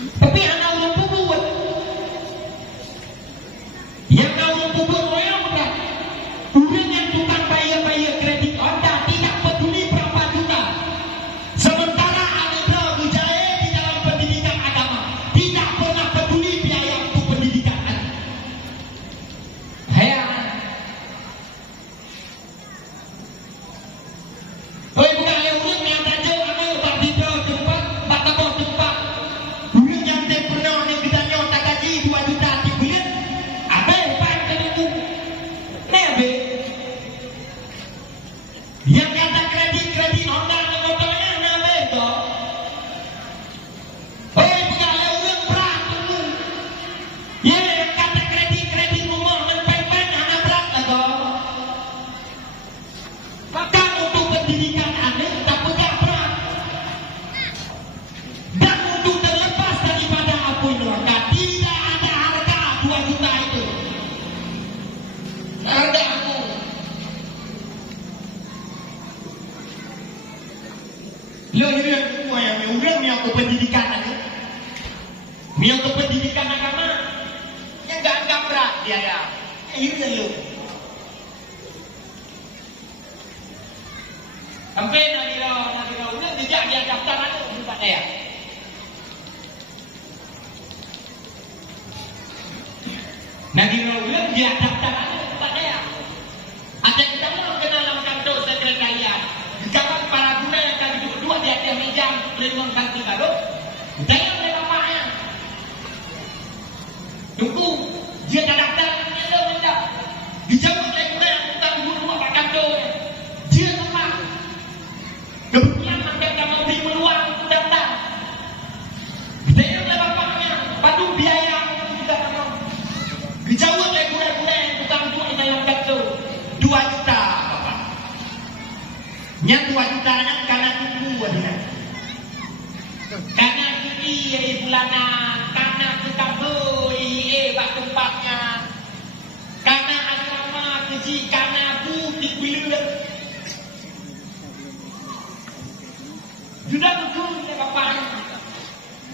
Tapi anak orang puput yang orang puput orang bukan orang yang tukang bayar kredit Honda tidak peduli berapa juta. Sementara anak berjaya di dalam pendidikan agama tidak pernah peduli biaya untuk pendidikan anak. Bukan orang yang raja amal tak diberi tempat, tak dapat tempat. Orang yang pernah yang gedanya tak gaji 2 juta di bulan. Abai pan itu. Nebe. Yang kata kredit Honda dan motornya nebe tu. Bukan orang berat tu. Yang kata kredit rumah dan pen anak berat lah tu. Maka untuk pendidikan anak tak pegang berat. Dan untuk terlepas daripada api neraka tidak ada harga 2 juta itu. Ada aku. Lihat semua yang orang yang ke pendidikan anak, yang ke pendidikan agama, yang tak anggap berat dia ada. Ini lu. Sampai nak dira ulang dia daftar anak juga dia. Nak dira ulang dia daftar anak juga dia. Ada kita mau kenal dalam kantor sekretariat. Kawan para guna yang kami duduk di atas meja untuk menerima kantor baru. Jangan oleh bapaknya. Tunggu dia dah daftar dia minta. Dijawab oleh guna yang bukan guru apa kantor. Dia tempat. Kebetulan mereka mau beri peluang untuk daftar. Ditanya oleh bapaknya, padu biaya juga mau. Dijawab oleh guna-guna yang tukang dua di dalam kantor 2 juta bapak. Yang 2 juta karena tubuh adina. Karena cuti bulanan, karena tukang beli bak tempatnya. Karena asrama keji, karena bu dibeli. Sudah betul ya bapak.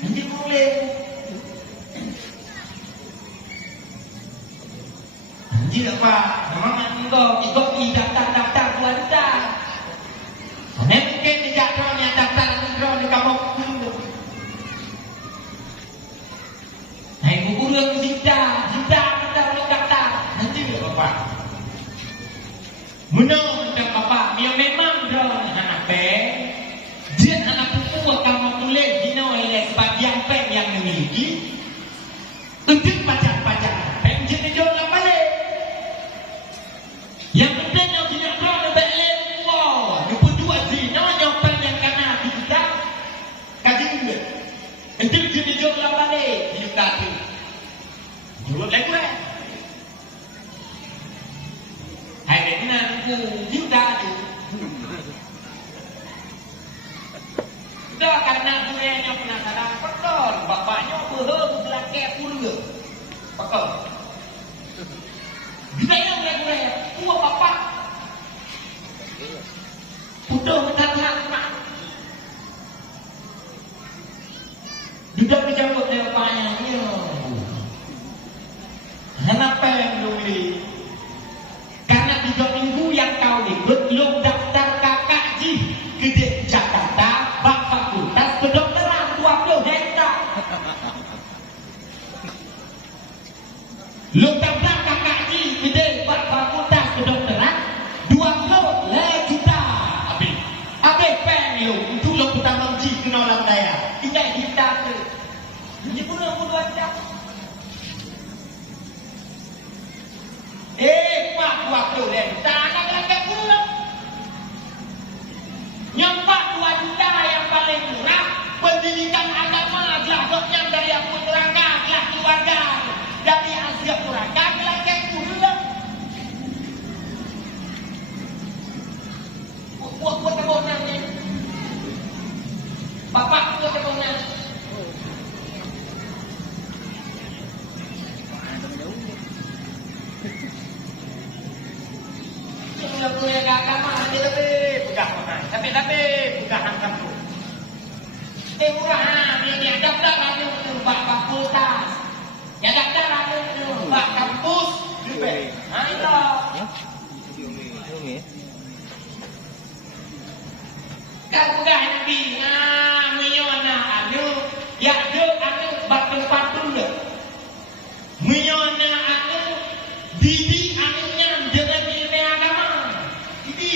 Nanti boleh. Nanti apa? Memang ikut daftar 2 juta. Mana mungkin tidak tahu yang daftar di kamu. Hai guru yang juta daftar. Nanti ya bapak. Menang bapak. Dia memang dah anak dia anak pupu kamu tulis dino oleh sebagian pen yang memiliki untuk pajak pen jenis jual balik. Yang penting yang tidak tahu balik wow, 22 dino yang pen yang kena kita kaji juga. Untuk jenis jual balik hidup tadi. Jual lagi gue. Hai dengan aku juga tu. Dah karena gue yang penasaran betul bapaknya berhenti belakang pula betul ditanya oleh gue tua bapak udah menang mak sudah menjawab oleh bapaknya kenapa yang beli karena 3 minggu yang kau ikut belum daftar kakak ji gede Jakarta bak fakultas kedokteran 20 hektar. Lu daftar kakak ji gede bak fakultas kedokteran 20 juta. Abi pen lu untuk lu pertama ji kena orang daya. Kita tu. Ini pun aja. Pak 20 hektar nak lagi pula. Nyempat 2 juta yang paling murah. Pendidikan agama adalah yang dari aku neraka, adalah keluarga dari azab neraka, adalah kayak kurang. Buat kebonan ni. Bapak buat kebonan. sepatu dah. Menyona aku didik anaknya dengan ilmu agama. Ini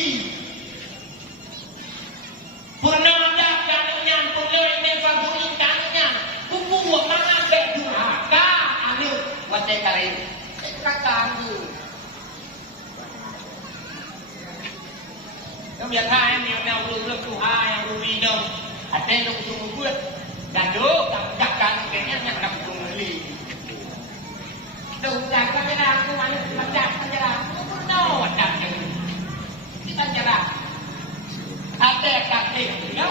pernah ada anaknya pernah ilmu favorit anaknya. Kupu mana bedurhaka anak wajah kali. Kata aku. Kamu biar hai yang belum Tuhan yang belum minum. Ada yang belum buat. Gaduh, tak kan kayaknya yang nak belum beli. Tuh, dah kamera aku mana macam penjara. Aku no, macam ni. Di penjara. Ada kaki, ya?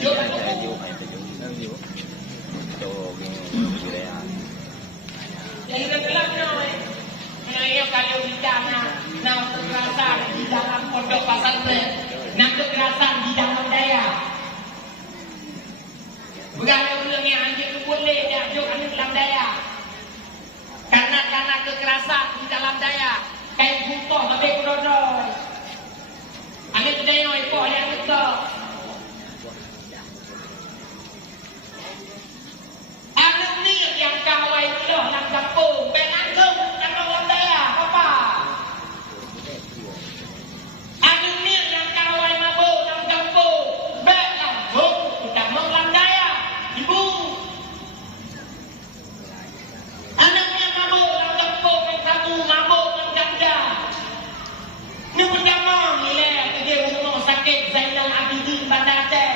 Jom aku. Jadi dalam ni, yang kalau bicara nak kekerasan di dalam pondok pesantren, nak kekerasan di dalam daya. Berapa bulan yang anjing boleh dia jauh anak dalam daya. Karena kekerasan di dalam daya, kain butuh lebih kodoh. Anak daya itu yang betul. Anak ni yang kawai loh dalam kampung, pengantum dalam daya, apa? Anak ni yang kawai mabuk dalam kampung, pengantum dalam daya, ibu. Anaknya mabuk dalam kampung, pengantum mabuk dalam ganja. Ni pertama ni lah, dia rumah sakit Zainal Abidin Bandar Aceh.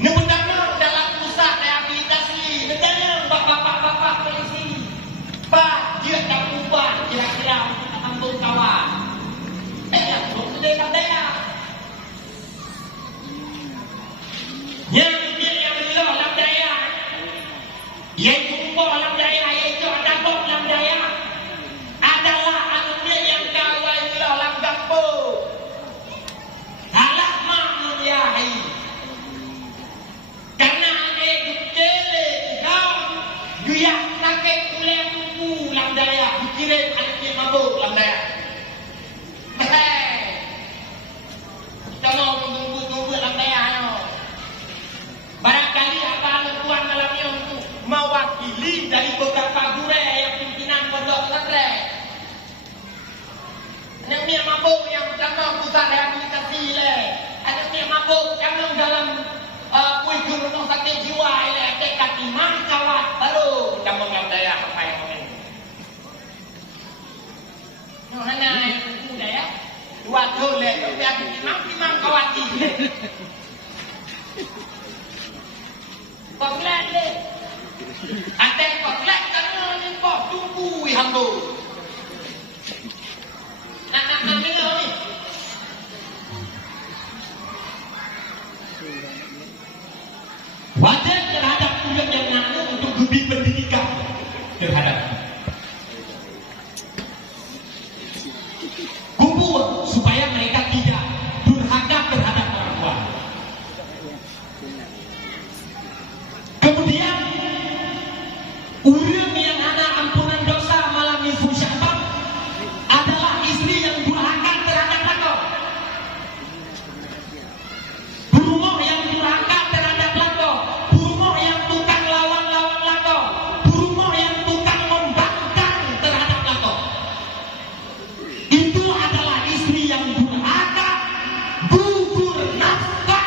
Ni pertama dalam pusat rehabilitasi. Katanya bapak-bapak polisi. Pak, dia tak ubah kira-kira untuk kawan. Belum sudah daya. Yang dia yang belum dalam daya. Yang jumpa dalam daya, iaitu ada bok dalam daya. Adalah anaknya yang kawai dalam kampung. Alah manusiahi. Karena ada kele kau dia pakai kulit kuku dalam daya. Kira anaknya mabuk dalam daya. Kita mau tunggu dalam daya. Barangkali apa tuan malam ini untuk mewakili dari beberapa guru yang pimpinan pondok pesantren. Anak ni mabuk yang pertama pusat rehabilitasi le. Anak ni mabuk yang dalam kuih rumah sakit jiwa le. Dekat imam kawat baru kita mengambil daya apa yang ini. Hanya yang muda ya. Dua tahun le. Tapi imam kawat ini. Poklat le. Ada poklat kerana ni pok tunggu hambo. Nak dengar ni. Wajar terhadap budak yang nganu untuk lebih pendidikan terhadap kumpul supaya mereka tidak durhaka terhadap orang tua. Kemudian urang yang ada ampunan dosa malam nisfu Sya'ban adalah istri yang durhaka terhadap laki. Burung yang durhaka terhadap laki, burung yang tukang lawan-lawan laki, burung yang tukang membangkang terhadap laki. Itu adalah istri yang durhaka, gugur nafkah,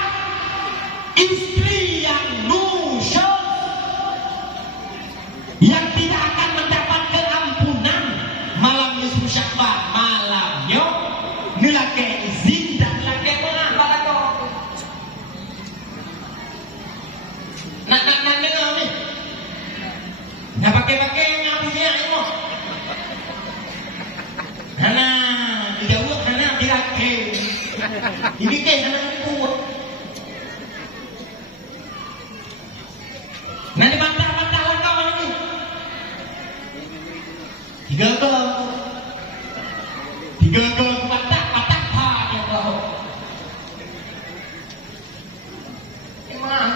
istri yang nusyuk, yang tidak akan mendapatkan ampunan malam nisfu Sya'ban, malamnya nilake izin dan nilake mengapa lako. Nak dengar ni. Nak pakai ngabunya ini. Hana dijauh hana dirake. Ini ke hana kuat. Nanti bantah-bantah lako ni. Tiga ke patah pa yang kau. Emang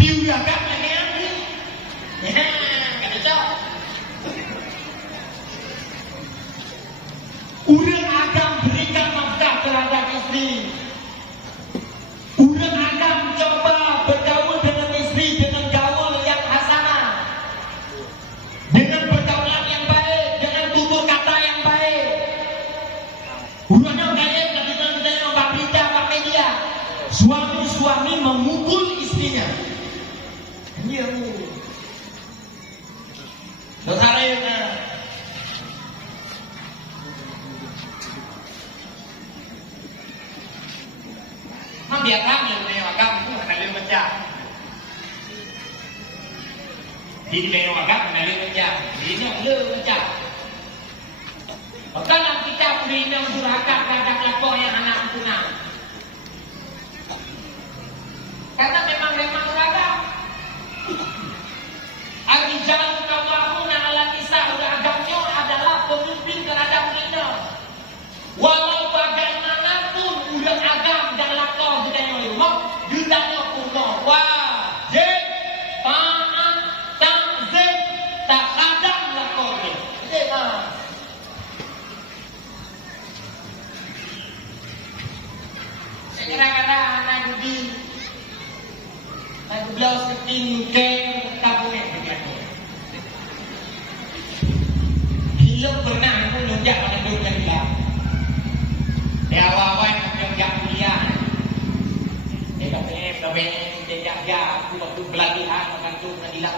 biudakan lagi ni. Kata urang agam beri istri. Urang agam coba bergaul dengan istri dengan gaul yang hasanah, dengan pergaulan yang baik, dengan tutur kata yang baik. Urangnya kaya tapi dengan Pak Berita, Pak Media, suami memukul istrinya. Ini aku. Dosa biar kami agam itu kenali macam jadi beno agam kenali macam ini le macam bahkan dalam kitab bina durhaka terhadap lapor yang anak punah kata memang agam Ar-rijal qawwamuna 'ala nisa, agamnya adalah pemimpin terhadap bina walau bagaimanapun udah agam dan lakon ditanya Allah wajib taat takzim tak kadang lakon ni. Kadang-kadang anak jadi lagu belau seting ke tabungnya begitu. Hilang pernah pun lonjak pada dunia hilang. Dia awal-awal lonjak kuliah. Kami jaga aku waktu pelatihan makan tu nadilah.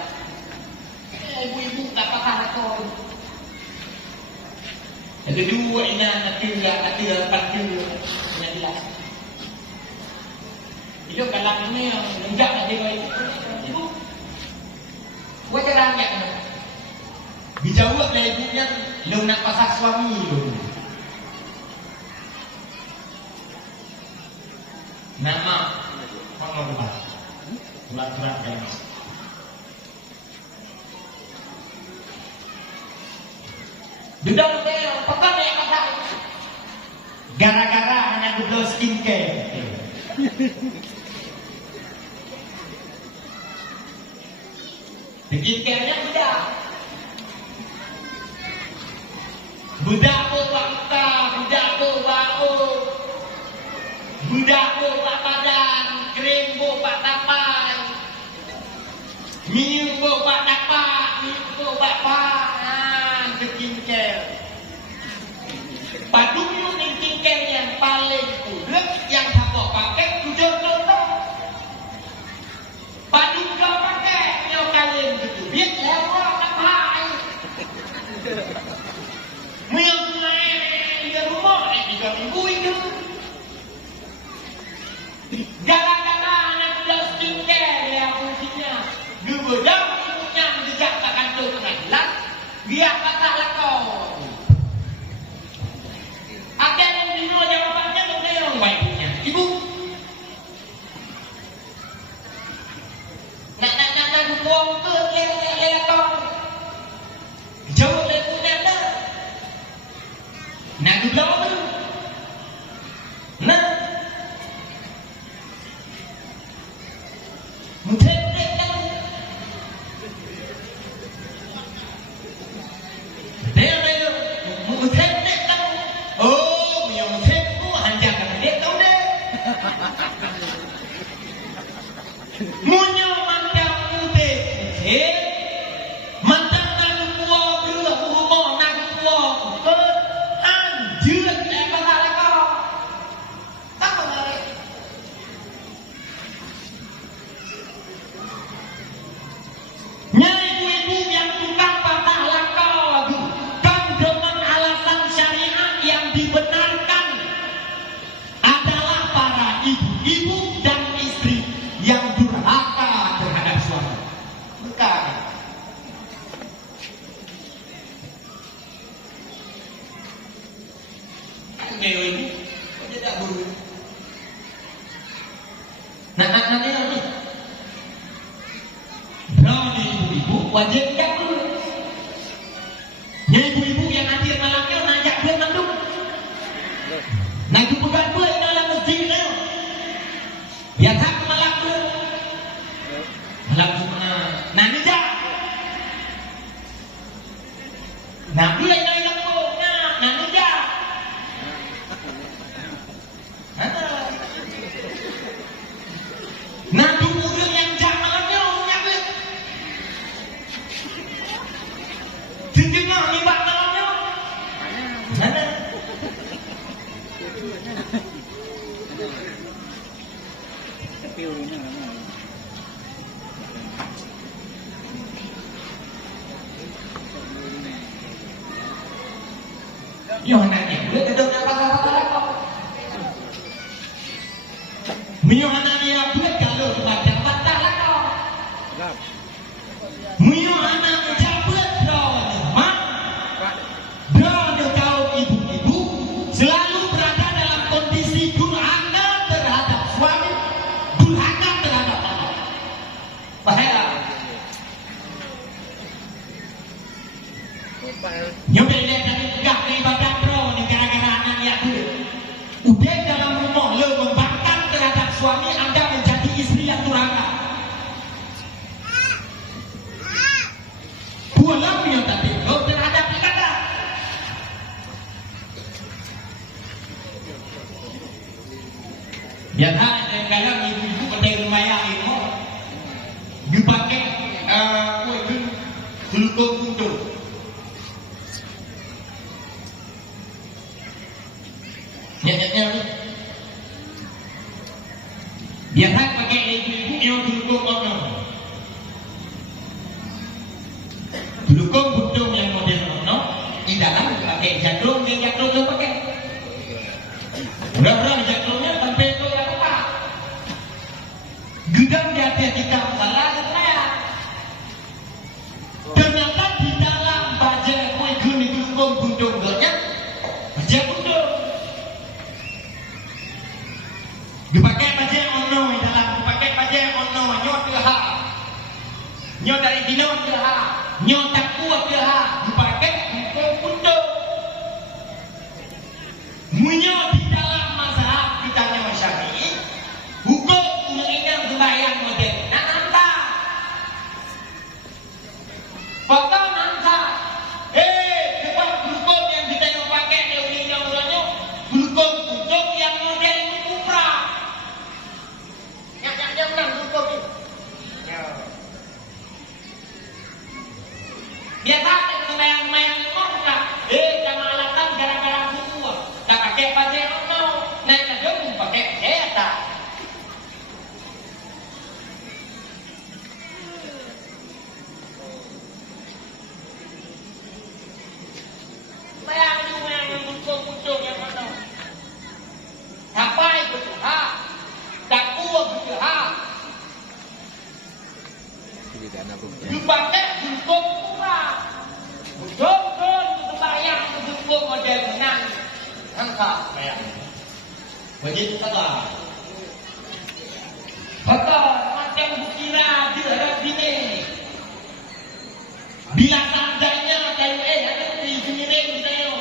Ibu-ibu tak patah lakon. Ada dua ina nanti lepas tu nadilah. Itu kalau ini yang lenggak nanti ibu. Buat cara ni. Dijawab dari ibunya, lu nak pasang suami lu. Nama Allah Tuhan dan Duduk dia pekan dia kata gara-gara anak duduk skincare. Skincare-nya budak wakta, budak bau, budak bau badan, krim bau tapai, minum bau tapak, minum bau bapak, skincare. Padu minum skincare yang paling buruk yang hafal pakai tujuh contoh. Padu kau pakai yang kalian gitu, biar lewat tapai. Mulai di rumah 3 minggu itu. Gara-gara anak belas skincare yang fungsinya dibedah ibunya dijak tak kantor pengadilan, dia kata lakon. Ada yang dino jawabannya tu dia yang baiknya. Ibu, nak buang ke lakon. Jauh lakunya dah. Nak duduk apa? Nak mudah-mudah tahu. Dia mudah-mudah tahu. Oh, yang mudah-mudah hanjakan dia tahu deh. Munya mandang mudah. Mandang nak buat dulu rumah nak buat. Jilid apa tak lekor? Tak boleh. Nyari ibu-ibu yang tukang patah lekor kan dengan alasan syariat yang dibenarkan adalah para ibu-ibu dan istri yang durhaka terhadap suami. Bukan. Ibu, dia tak buru. Nak ni. Berani ibu-ibu wajib tak buru. Yang ibu-ibu yang hadir malamnya najak dia manduk. Nak pegang pula dalam masjid dia. Yang tak malam tu. Malam Jumaat. Nak nejak. Nak pula yang nak nejak. Ha? Yohananya boleh kedok apa-apa kok. Yohananya boleh kalau baca lah kok. Yohananya cabut doa mak. Doa kau ibu-ibu selalu berada dalam kondisi durhaka terhadap suami, durhaka terhadap anak. Bahaya. Nyoba lihat dari tegak ibadah bro ni gara-gara anaknya dulu. Udah dalam rumah lo membangkang terhadap suami anda menjadi istri yang durhaka. Pulang yang tadi lo terhadap kita. Biasa kadang ibu-ibu pada rumah yang ini dipakai kue gulung kuntung. Nyatanya biasa pakai ibu-ibu yang dulukung ono, dulukung budung yang modern ono, di dalam pakai jatrung yang pakai. Berapa jatrungnya sampai itu apa? Gudang di atas kita salah saya. Ternyata di dalam baja kue guni dulukung budung gornya baja budung. Dipakai baja ono dalam dipakai baja ono nyot ke ha. Nyot dari dino ke ha. Nyot tak kuat ke ha. Dipakai untuk munyo di dalam mazhab kita nya Syafi'i hukum undang-undang sembahyang modern. Nah, nanta. Potong nanta. Sebab hukum yang kita yang pakai di undang-undangnya hukum untuk yang modern umrah. Yang benar hukum ini. Biasa ada sembahyang-sembahyang umrah. Sama alatan gara-gara buku. Tak pakai pasir ono. Naik kadang pakai kereta. Bayang juga yang muncul-muncul yang mana. Sampai berdoa. Tak kuat berdoa. Dipakai hukum murah. Betul-betul sembahyang hukum model menang. Angkat bayang. Begitu kata. Betul macam bukira diharap ini. Bila tandanya kayu ada di sini saya.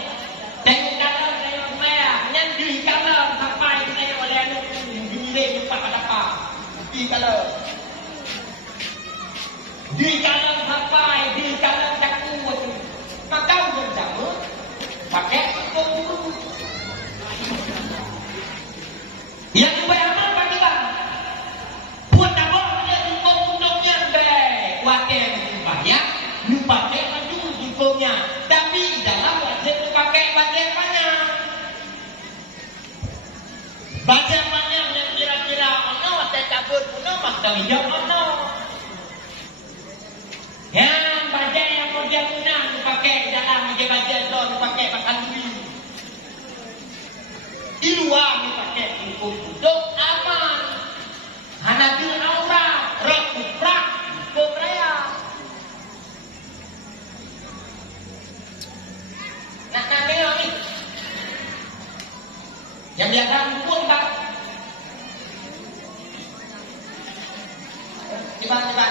Tengok kanan saya bayang. Yang di kanan sampai saya oleh anak ini jumpa apa. Di kanan. Di kanan sampai di kanan tak kuat. Maka udah cabut. Pakai hukum. Yang dibayangkan bagi bang buat apa dia hukum-hukumnya baik wakil sembahyang pakai baju hukumnya tapi dalam wajib pakai bagian banyak yang kira-kira ono saya cabut ono mas hijau ono yang bagian yang model menang dipakai dalam bagian itu dipakai pakai duit di luar dipakai hukum untuk aman. Hanabil aurat, rok kuprak, hukum raya. Nah, nanti ini yang biasa hukum tak. Tiba-tiba.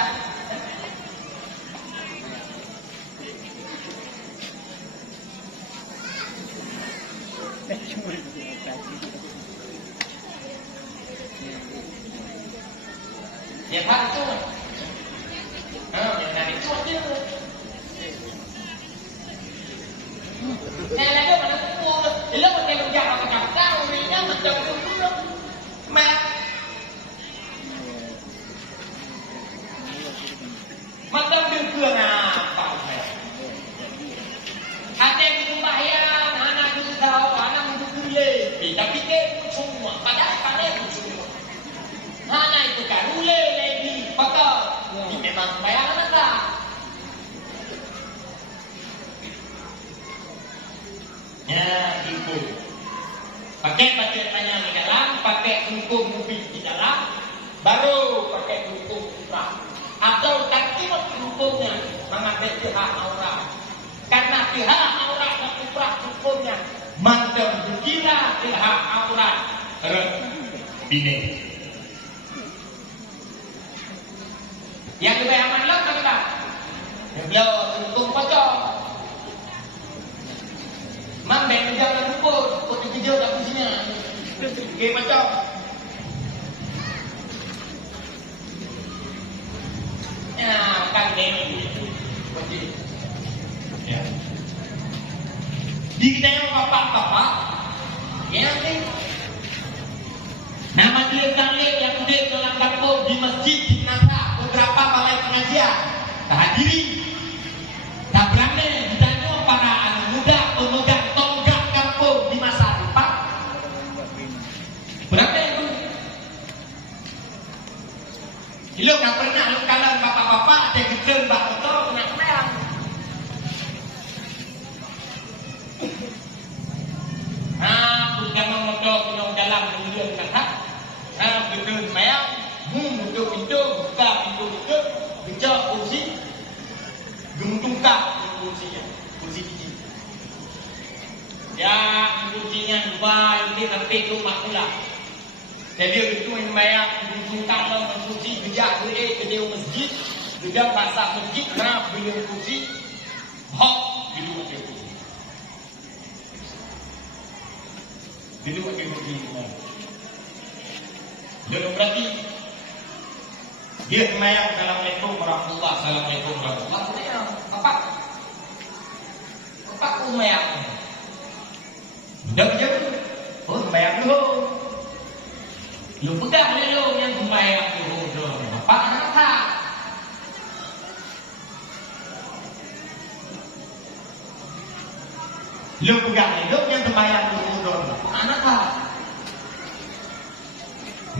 Dia bantu. Yang dari itu aja. Này là cái mà nó mua thì lúc mà đem vào mà gặp cao thì nó mình chồng cũng đúng lắm mà tâm đương cường bảo vệ ada yang dibayar anak itu tahu anak itu kuliah tapi ke semua pada pun semua. Hanya itu kan ule lagi pakai ini memang bayangan tak. Ya itu pakai tanya di dalam, pakai hukum mobil di dalam, baru pakai hukum fitrah. Atau takut hukumnya mengambil pihak aurat. Karena pihak aurat dan fitrah hukumnya mantan dikira pihak aurat bini. Yang dibayangkan lah tak? Yang dia hukum pocong. Mang beng jalan hukum, hukum kerja tak punya. Gay pocong. Ya, kan ini. Ya. Di kita yang bapak-bapak, ya ni. Nama dia kali yang udah dalam kampung di masjid di Nasa beberapa balai pengajian terhadiri. Tak berani ditanya para anak muda pemegang tonggak kampung di masa depan. Berapa itu? Lo nggak pernah lo kalau bapak-bapak ada gejel bapak nak perang. Bukan memotong punya dalam kemudian kata, betul bayang, betul pintu, buka pintu itu, bijak kursi, gemutungkap kursinya, kursi gigi. Ya kursinya dua ini sampai ke makula. Jadi itu yang bayang gemutungkap lah kursi bijak boleh ke masjid, juga bahasa masjid, kerana beliau kursi, hok gitu macam itu. Dulu pakai kursi jadi berarti dia semayang Assalamualaikum warahmatullahi Assalamualaikum warahmatullahi apa semayang udah jauh oh semayang dulu lu pegang dulu yang semayang dulu apa anak lu pegang dulu yang semayang dulu anak lah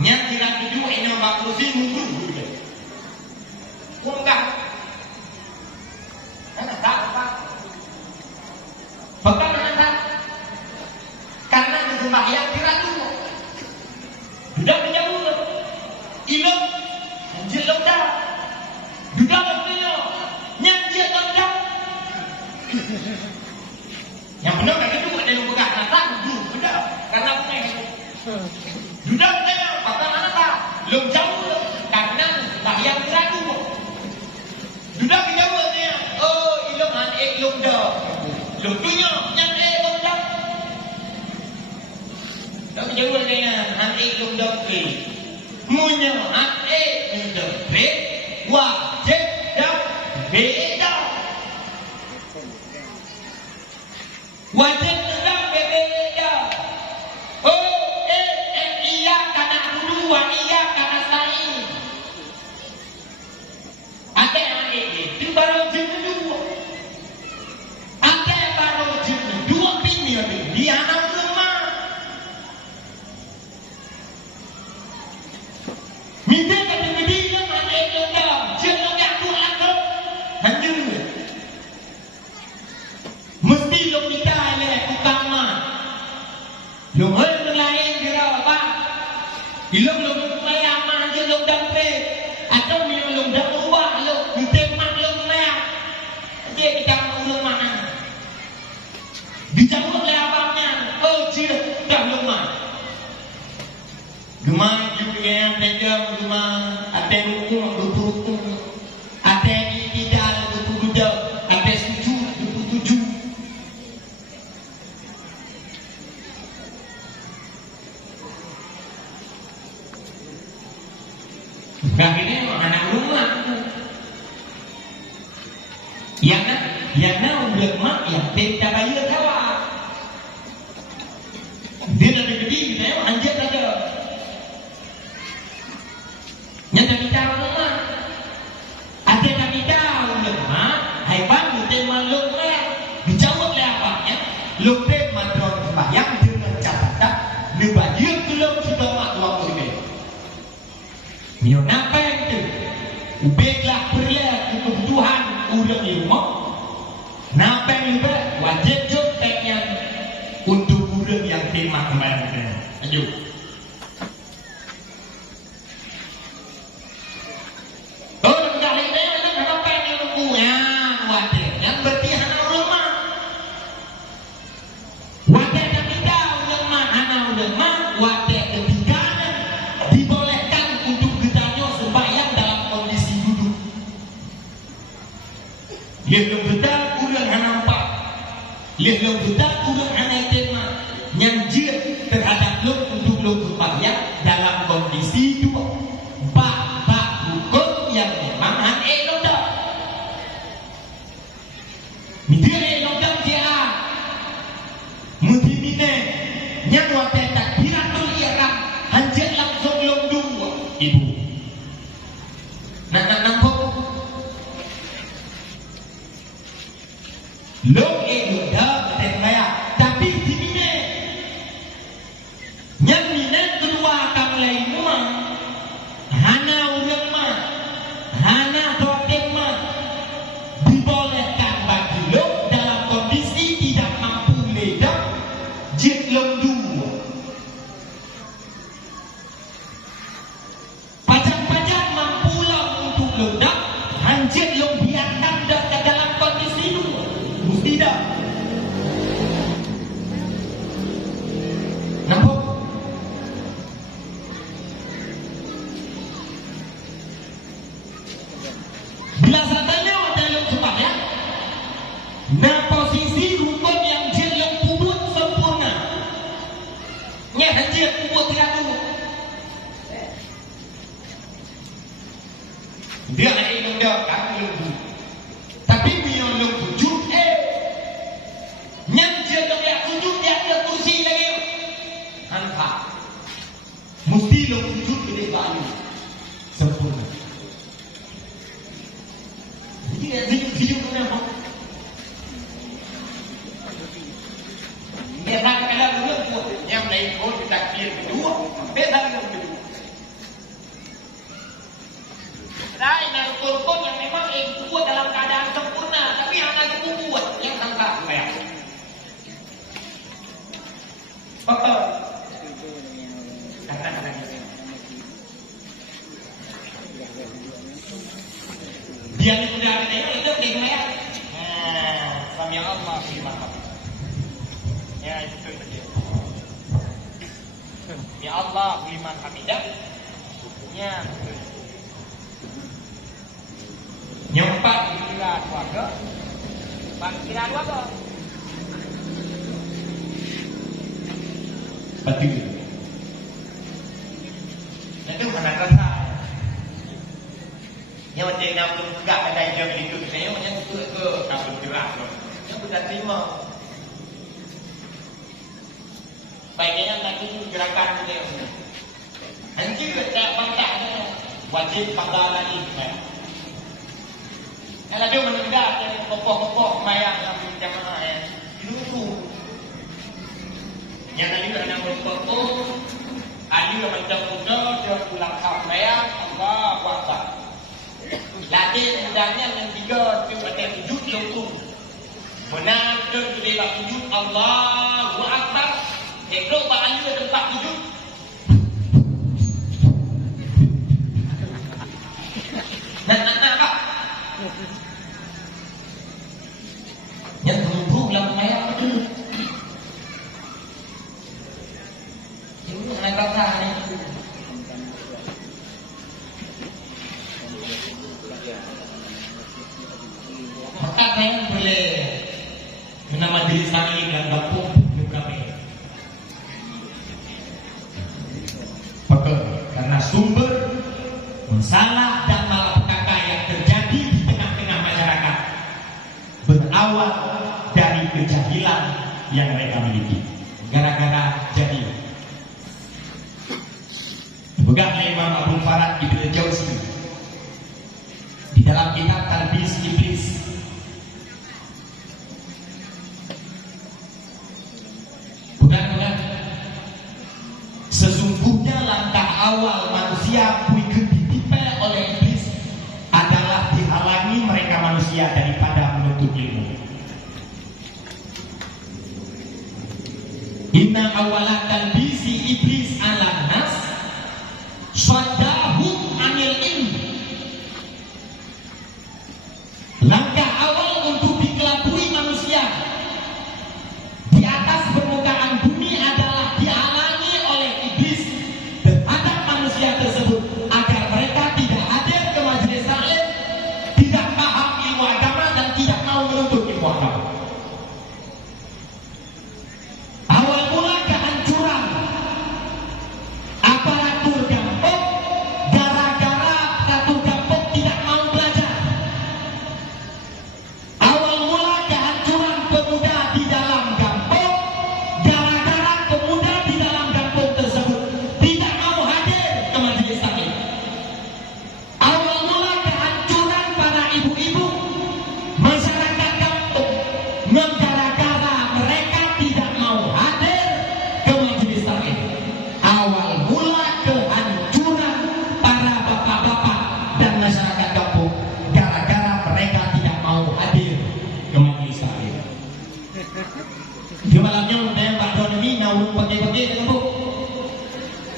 yang tidak kedua ini maklusi mundur juga enggak anak tak apa bahkan anak karena sembahyang kira dulu sudah menjauh ilmu anjir lokal sudah waktunya nyanyi lokal yang benar kan itu ada yang pegang anak dulu benar karena punya sudah saya kata anak tak belum jauh karena sembahyang kira dulu sudah kejauhannya oh ilmu ilmu dah ilmu punya nyanyi lokal tak kejauhannya nyanyi ilmu dah punya nyanyi dah wajib dah beda wajib dah beda oh iya karena dulu iya karena saya ada itu baru jenis dua ada baru jenis dua bini di anak rumah minta kata bini yang ada itu dah jenis yang tu aku hanya mesti lo minta oleh utama lo lain kira apa ilmu bayang aja lo dapat atau lo dapat ubah lo temak lo bayang dia kita rumah dicabut oleh abangnya oh cia dah rumah rumah juga yang pegang rumah ada rukun ada tidak betul ada setuju akhirnya anak rumah yang udah mak yang tidak bayar kawan dia dari gede saya anjir aja yang tak bicara rumah ada tak bicara rumah haiwan kita malu dijawab oleh apanya lu mantan sembahyang dengan catatan terima kembali kita. Lanjut. Oh, dah ini macam kenapa yang lukunya wadah yang berarti hana ulama. Wadah ketiga ulama hana ulama, wadah ketiga dibolehkan untuk getanyo sembahyang dalam kondisi duduk. Lihat lo betul kurang hana empat. Lihat lo betul kurang hana tema nyanjir terhadap lo untuk lo sembahyang dalam kondisi dua. Bak hukum yang memang hana lo dah. Midire lo dah dia. Mudimine yang wadah takbiratul ihram hanjir langsung lo dua. Ibu. Nak nampak lo dah bertanya tapi di sini yang ini keluar kamlai rumah hana ulama hana doa dibolehkan bagi lo dalam kondisi tidak mampu ledak jid lo dua pajak-pajak mampu lo untuk ledak hanjit lo biarkan dalam kondisi dua mesti dah. Nampak? Bila satanya dalam sembahyang, nah posisi rukun yang jelek kubur sempurna. Nya hanjir kubur tidak dulu. Dia ada yang dah kaki lembu. Tapi biar lembu sujud yang jelek yang sujud dia ada kursi lagi. Hantar. Mesti lo sujud gede balik sempurna. Jadi video kenapa? Memang kalau dulu buat yang lain pun takbir kedua, beda dengan kedua. Lain ada korban yang memang kuat dalam keadaan sempurna, tapi hanya kuat yang tanpa kayak. Betul. Dia ni sudah ada itu di mana? Sami Allah firman. Ya itu dia. Ya Allah liman hamidah. Ya. Nyempat kira keluarga. Kira keluarga. Betul. Itu mana rasa? Yang macam nak buka ada jam itu saya macam tu ke kabel gerak tu. Yang sudah terima. Baiknya tadi gerakan dia. Nanti kita bantah wajib pada lagi. Kalau dia mendengar pokok-pokok mayat yang berjamaah itu yang tadi ada pokok ada macam muda dia pulang kau mayat Allah kuasa. Lagi sebenarnya yang tiga itu ada sujud lukung. Benar tu dia sujud Allahu Akbar. Elok balik ke tempat sujud. Nak apa? Yang terubuk dalam mayat betul. Ini anak kata ni. Maka saya boleh menama diri saya dan kampung kami. Karena sumber masalah dan malapetaka yang terjadi di tengah-tengah masyarakat berawal dari kejahilan yang mereka miliki. Gara-gara jahil. Begahnya Imam Abu Farad Ibn Jauzi di dalam kitab Talbis Iblis. Bukan. Sesungguhnya langkah awal manusia ditipu oleh iblis adalah dihalangi mereka manusia daripada menuntut ilmu. Inna awala talbisi iblis ala nas sadahum anil ilm. Langkah awal untuk dikelabui manusia di atas permukaan bumi adalah dihalangi oleh iblis terhadap manusia tersebut agar mereka tidak hadir ke majelis taklim, tidak paham ilmu agama dan tidak mau menuntut ilmu agama. Awal mula kehancuran aparatur kampung gara-gara satu kampung tidak mau belajar. Awal mula kehancuran pemuda di dalam kampung gara-gara pemuda di dalam kampung tersebut tidak mau hadir ke majelis taklim. Awal mula kehancuran para ibu-ibu masyarakat kampung gara-gara mereka tidak mau hadir ke majelis taklim. Awal mula kehancuran para bapak-bapak dan masyarakat kampung gara-gara mereka tidak mau hadir ke majelis taklim. Di malamnya saya Pak Don ini naung pakai-pakai dengan bu.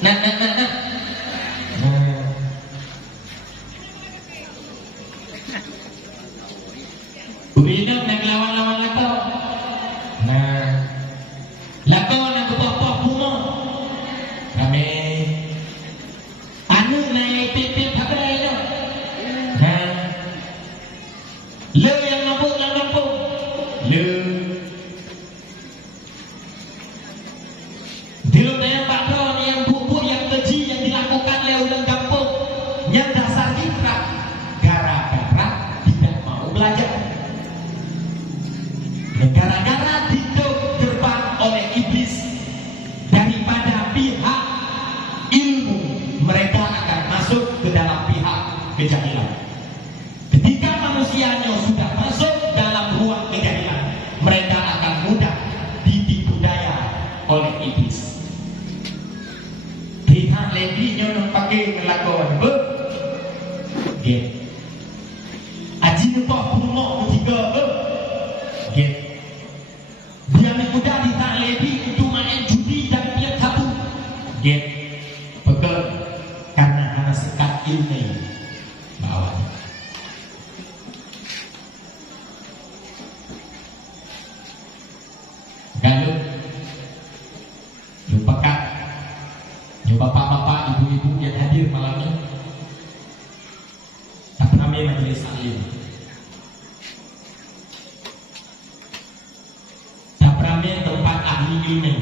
Nah. Udah nak lawan-lawan lakau. Nah, lakau nak buah-buah bunga. Kami anu naik pipip apa itu? Nah, le yang nampung. Le. Dulu saya Pak Don yang buku yang keji yang dilakukan oleh orang kampung yang dasar fitrah gara-gara tidak mau belajar. Gara-gara diterjebak oleh iblis daripada pihak ilmu, mereka akan masuk ke dalam pihak kejahilan. Ketika manusianya sudah masuk dalam ruang kejahilan, mereka akan mudah ditipu daya oleh iblis. Pihak leginya nak pakai ngelakon ber, get. Aji numpah bunga ketiga ber, get. Dia muda di tak lebi untuk main judi dan piat satu. Get. Pekel karena hanya sekat ilmu bawah. Galuh. Lupakan. Yo bapak-bapak, ibu-ibu yang hadir malam ini. Tak ramai majelis taklim. Tempat ahli ilmu.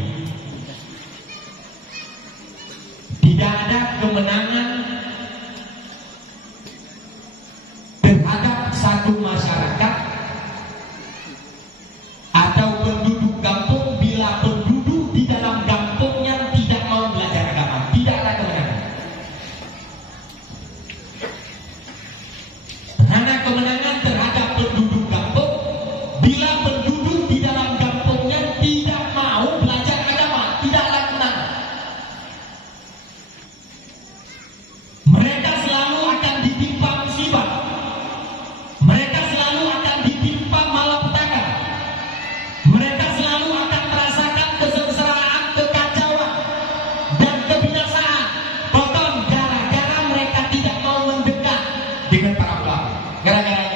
Tidak ada kemenangan terhadap satu masyarakat atau penduduk kampung bila penduduk di dalam kampungnya tidak mau belajar agama. Tidak ada kemenangan. Hanya kemenangan terhadap penduduk kampung bila penduduk di dalam kampungnya tidak mau belajar agama. Tidak ada kemenangan. Mereka selalu akan ditimpa musibah. Mereka selalu akan ditimpa malapetaka. Mereka selalu akan merasakan kesengsaraan, kekacauan, dan kebinasaan. Bahkan gara-gara mereka tidak mau mendekat dengan para ulama. Gara-gara